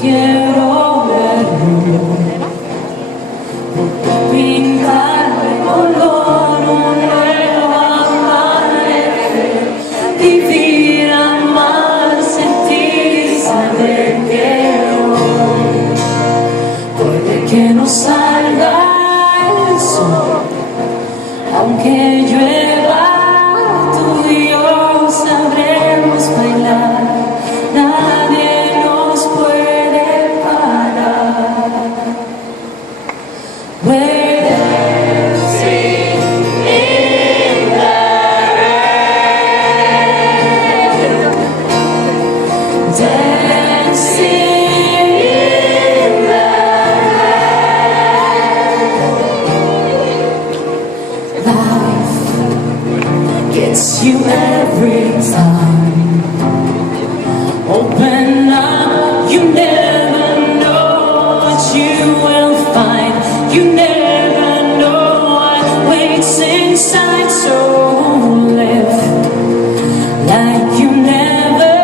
quiero ver pintar de color un nuevo amanecer, vivir, amar, sentir, saber que hoy puede que no salga el sol, aunque llueva, tú y yo sabremos bailar. Nadie nos puede parar. We're dancing in the rain, dancing in the rain. Life gets you every time. Open up, you never know what you will find. You never know what waits inside. So live like you never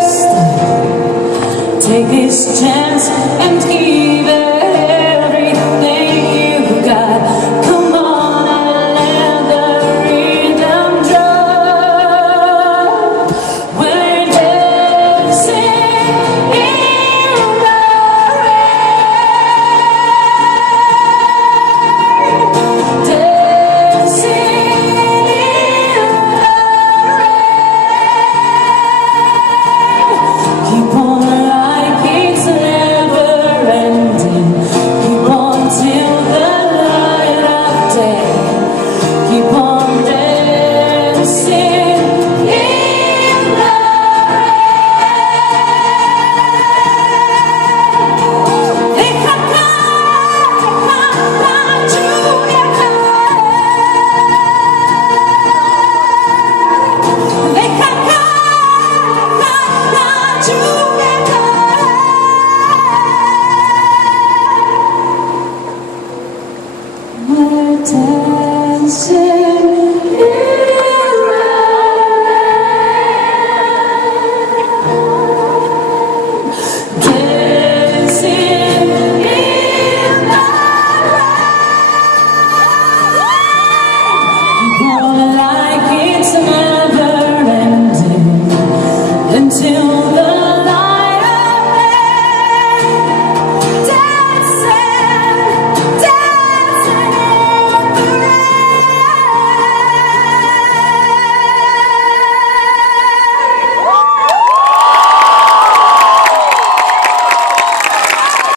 stop. Take this chance.